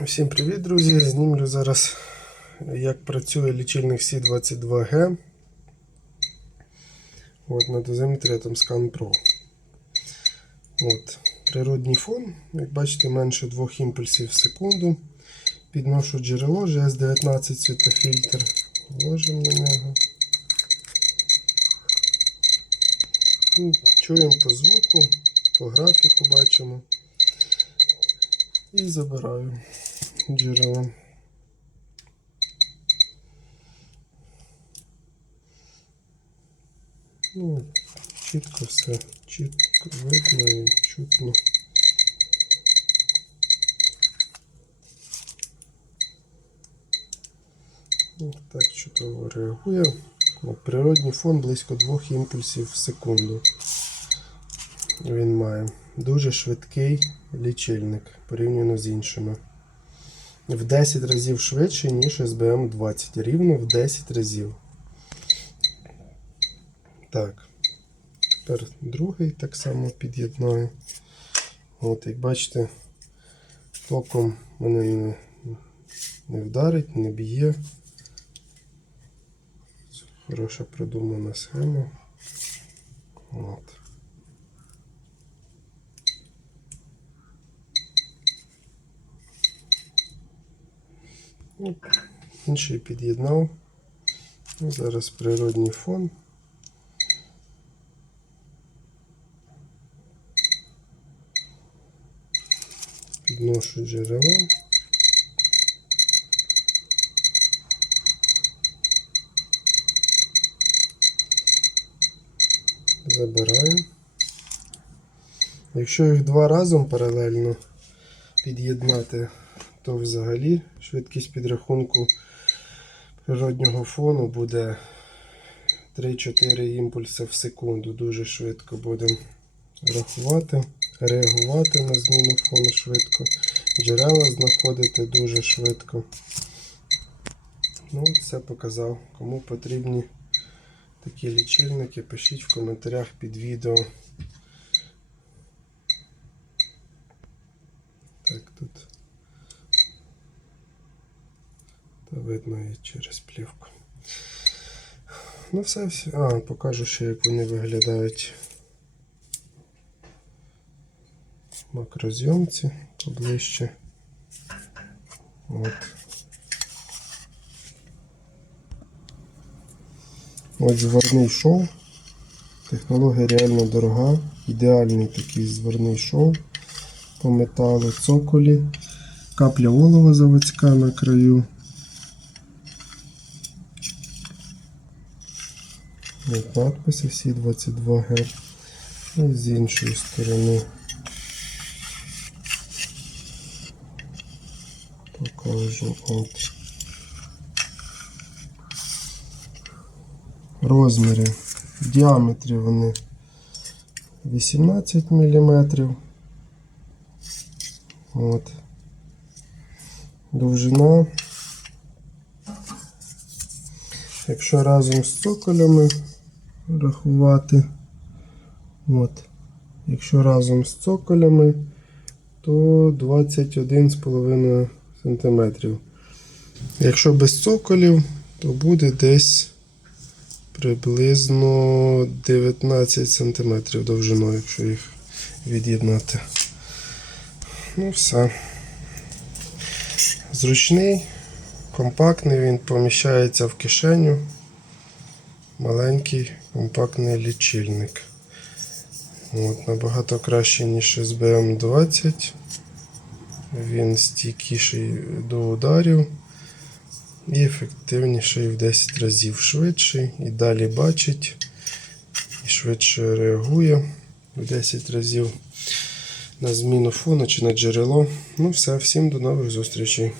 Всім привіт, друзі! Знімлю зараз, як працює лічильник C22G. От на дозиметрі Atomscan Pro. От, природній фон, як бачите, менше 2 імпульсів в секунду. Підношу джерело GS19 світофільтр. Вложимо на нього. Ну, Чуємо по звуку, по графіку бачимо. І забираю джерело. Ну, чітко все, чітко видно і чутно. Ну, Так чудово реагує. От, Природній фон близько 2 імпульсів в секунду. Він має дуже швидкий лічильник порівняно з іншими. В 10 разів швидше, ніж SBM 20. Рівно в 10 разів. Так. Тепер другий так само під'єднаю. От, як бачите, током мене не, не вдарить, не б'є. Хороша продумана схема. От. Інший під'єднав. Ну, Зараз природній фон. Підношу джерело. Забираю. Якщо їх два разом паралельно під'єднати, то взагалі швидкість підрахунку природнього фону буде 3-4 імпульси в секунду. Дуже швидко будемо рахувати, реагувати на зміну фону швидко. Джерела знаходити дуже швидко. Ну, це показав. Кому потрібні такі лічильники, пишіть в коментарях під відео. Так, тут та видно і через плівку. Ну, все, все. А, покажу ще, як вони виглядають макрозйомці поближче. От. Ось зверний шов. Технологія реально дорога. Ідеальний такий зверний шов по металу, цоколі, капля олова заводська на краю. От надписи всі 22 г. І з іншої сторони покажу от. Розміри. В діаметрі вони 18 мм. От. Довжина. Якщо разом з цоколями рахувати, от. Якщо разом з цоколями, то 21,5 см. Якщо без цоколів, то буде десь приблизно 19 см довжиною, якщо їх від'єднати. Ну, все. Зручний, компактний, він поміщається в кишеню. Маленький компактний лічильник. От, набагато краще, ніж SBM 20. Він стійкіший до ударів і ефективніший в 10 разів швидший. І далі бачить, і швидше реагує в 10 разів на зміну фону чи на джерело. Ну все, всім до нових зустрічей.